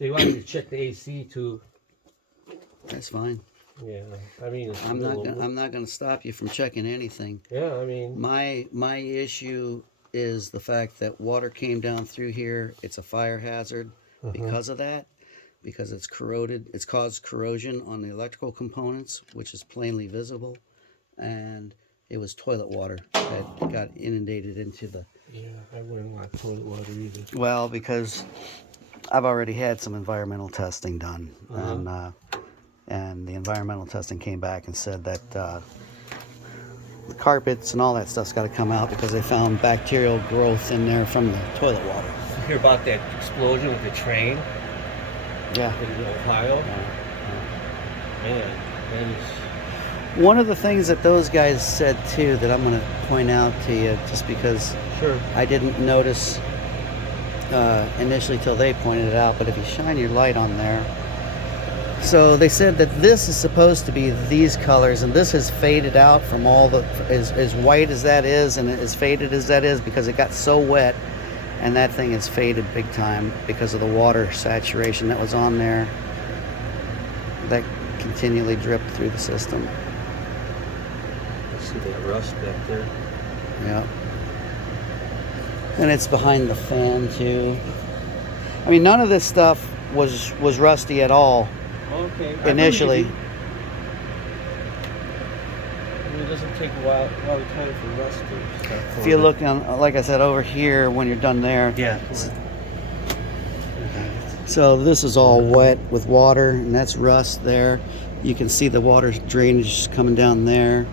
They wanted to check the AC too. That's fine. Yeah, I mean, it's I'm not gonna stop you from checking anything. Yeah, I mean, My issue is the fact that water came down through here. It's a fire hazard because of that, because it's corroded. It's caused corrosion on the electrical components, which is plainly visible, and it was toilet water that got inundated into the. yeah, I wouldn't want toilet water either. Well, because I've already had some environmental testing done, and the environmental testing came back and said that the carpets and all that stuff's got to come out because they found bacterial growth in there from the toilet water. You hear about that explosion with the train Yeah. in Ohio? Man, that is. One of the things that those guys said too that I'm going to point out to you, just because Sure. I didn't notice initially till they pointed it out, but if you shine your light on there. So they said that this is supposed to be these colors, and this has faded out from all the, as white as that is and as faded as that is, because it got so wet, and that thing has faded big time because of the water saturation that was on there that continually dripped through the system. I see that rust back there. Yeah. And it's behind the fan too. I mean, none of this stuff was rusty at all. Okay. Initially. I mean, it doesn't take a lot of time for rust to start. If you look on, like I said, over here when you're done there. Yeah. So this is all wet with water, and that's rust there. You can see the water drainage coming down there.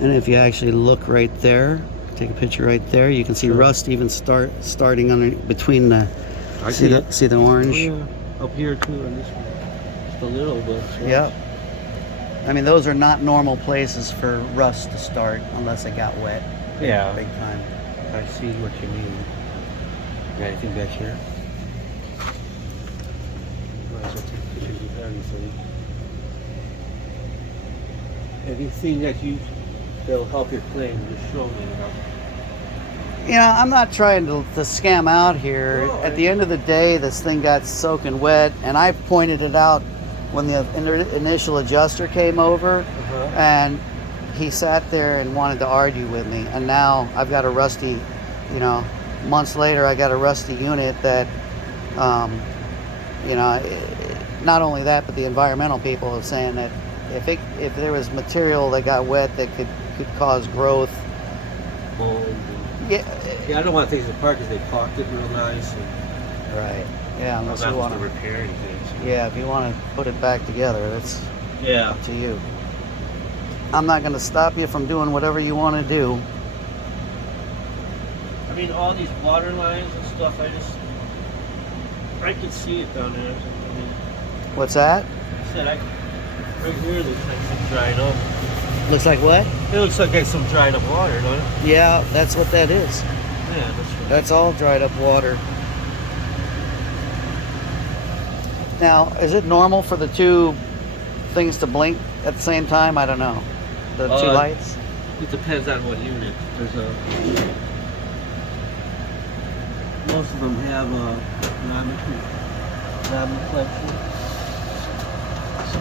And if you actually look right there, take a picture right there, you can see rust even starting on between the. See the orange? Oh, yeah. Up here too, on this one. Just a little bit. So. Yep. I mean, those are not normal places for rust to start unless it got wet. Yeah. Big time. I see what you mean. Got anything back here? Might as well take pictures of everything. Anything that'll help your claim, just show me. You know, I'm not trying to scam out here. No, At the end of the day, this thing got soaking wet, and I pointed it out when the initial adjuster came over, and he sat there and wanted to argue with me. And now I've got a rusty, you know, months later, I got a rusty unit that, you know, not only that, but the environmental people are saying that if there was material that got wet that could cause growth. Mold. Yeah, I don't want things apart because they caulked it real nice. And right. Yeah, unless I'm you not want to repair anything. So. Yeah, if you want to put it back together, that's up to you. I'm not going to stop you from doing whatever you want to do. I mean, all these water lines and stuff, I can see it down there. I mean, What's that? I said, right here looks like some dried up. Looks like what? It looks like some dried up water, don't it? Yeah, that's what that is. Yeah, That's all dried up water. Now, is it normal for the two things to blink at the same time? I don't know. The two lights? It depends on what unit. Most of them have a non-reflection. So.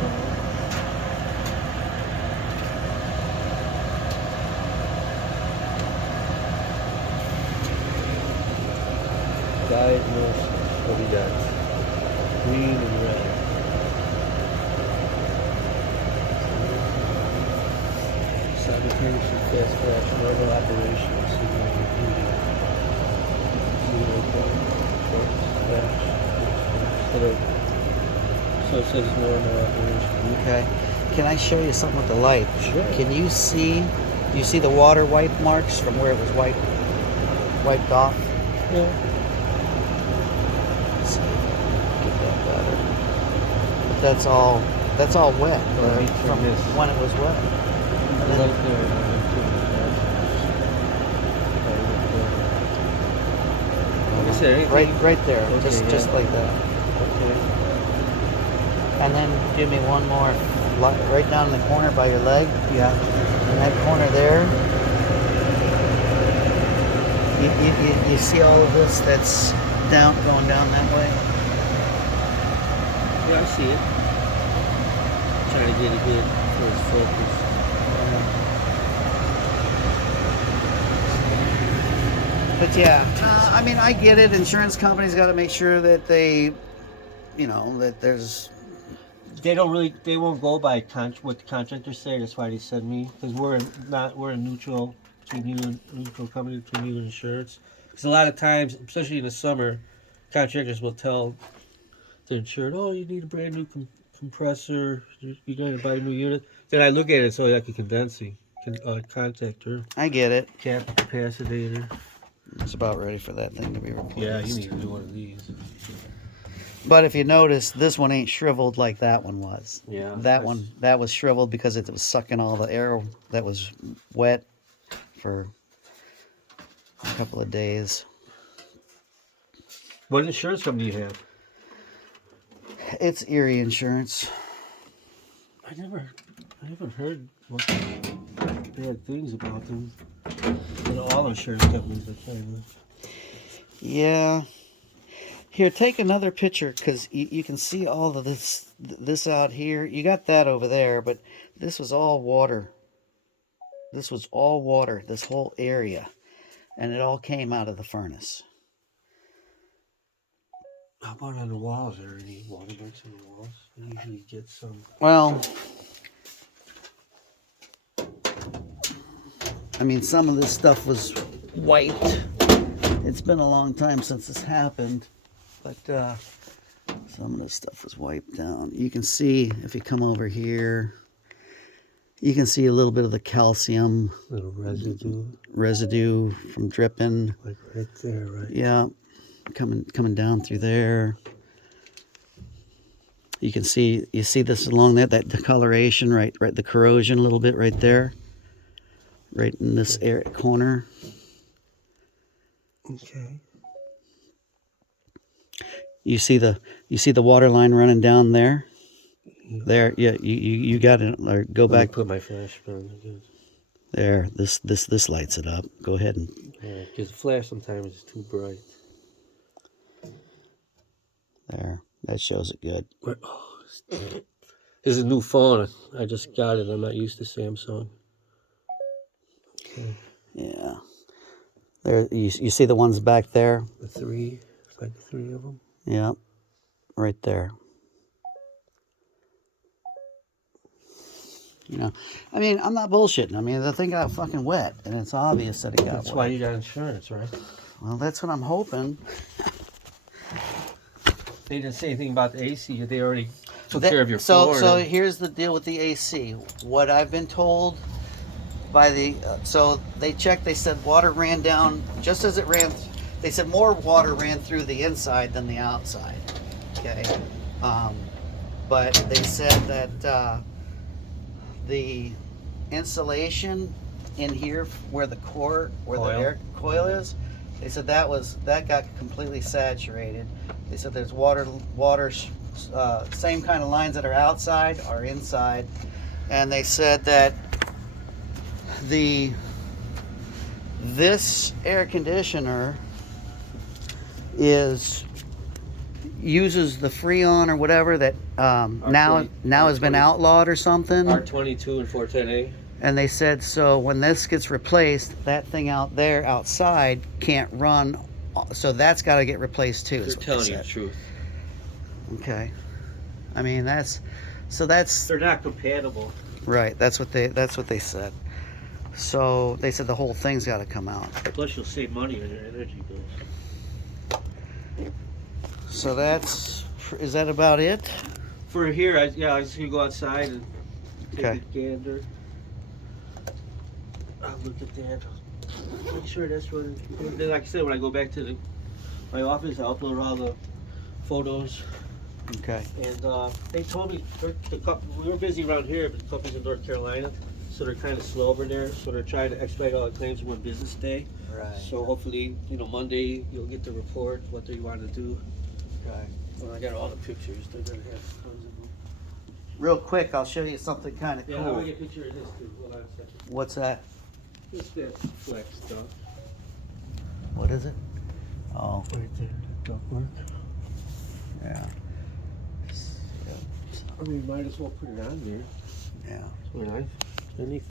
Diagnosed, what we got? Green and red. Simultaneously fast flash, normal operation, signal repeating. So it says normal operation. Okay. Can I show you something with the light? Sure. Can you see the water wipe marks from where it was wiped off? Yeah. Let's see if I can get that better. But that's all wet from when it was wet. And then, Right there. Is there anything? right there, Okay, just like that. Okay. And then give me one more, right down in the corner by your leg. Yeah. In that corner there. You see all of this that's down, going down that way. Yeah, I see it. Trying to get it good for its focus. But yeah, I mean, I get it. Insurance companies got to make sure that they, you know, that there's. They won't go by what the contractors say. That's why they send me, because we're a neutral company between you and insurance. Because a lot of times, especially in the summer, contractors will tell the insured, "Oh, you need a brand new compressor. You're going to buy a new unit." Then I look at it, so like a condensing contactor, I get it. capacitator. It's about ready for that thing to be replaced. Yeah, you need to do one of these. But if you notice, this one ain't shriveled like that one was. Yeah. That was shriveled because it was sucking all the air that was wet for a couple of days. What insurance company do you have? It's Erie Insurance. I haven't heard bad things about them. But all insurance companies are kind of. Yeah. Here, take another picture because you can see all of this out here. You got that over there, but this was all water. This was all water, this whole area. And it all came out of the furnace. How about on the walls? Are there any water marks on the walls? I usually get some. Well, I mean, some of this stuff was wiped. It's been a long time since this happened, but some of this stuff was wiped down. You can see, if you come over here, you can see a little bit of the calcium Little residue from dripping. like right there, right? Yeah, coming down through there. You can see this along that discoloration, right, the corrosion a little bit right there, right in this corner. Okay. You see the water line running down there. There, yeah, you got it. Or go back. Put my flash on again. There, this lights it up. Go ahead and. Yeah, because the flash sometimes is too bright. There, that shows it good. This is a new phone. I just got it. I'm not used to Samsung. Okay. Yeah. There, you see the ones back there. The three. It's like 3 of them. Yeah, right there. You know, I mean, I'm not bullshitting. I mean, the thing got fucking wet, and it's obvious that it got That's wet. why you got insurance, right? Well, that's what I'm hoping. They didn't say anything about the AC. They already took care of your so floor. So here's the deal with the AC. What I've been told by the so they checked. They said water ran down just as it ran. They said more water ran through the inside than the outside. Okay, but they said that the insulation in here where the air coil is, they said that got completely saturated. They said there's water, same kind of lines that are outside are inside, and they said that this air conditioner uses the Freon or whatever that now has been outlawed or something. R22 and 410A. And they said, so when this gets replaced, that thing out there outside can't run, so that's got to get replaced too. They're telling you the truth. Okay. I mean, they're not compatible. Right. That's what they said. So they said the whole thing's got to come out. Plus, you'll save money on your energy bills. So is that about it? For here, I just gonna go outside and take Okay. a gander. I'll look at that. Make sure that's what. Then, like I said, when I go back to my office, I'll upload all the photos. Okay. And they told me we were busy around here, but the company's in North Carolina, so they're kind of slow over there. So they're trying to expedite all the claims in one business day. Right. So hopefully, Monday you'll get the report what they want to do. Okay. Well, I got all the pictures. They're gonna have tons of them. Real quick, I'll show you something kind of Yeah, cool. I'm gonna get a picture of this too. Hold on a second. What's that? Just that flex stuff. What is it? Oh, Right there. Ductwork. Yeah. I mean, might as well put it on there. Yeah. That's what I've.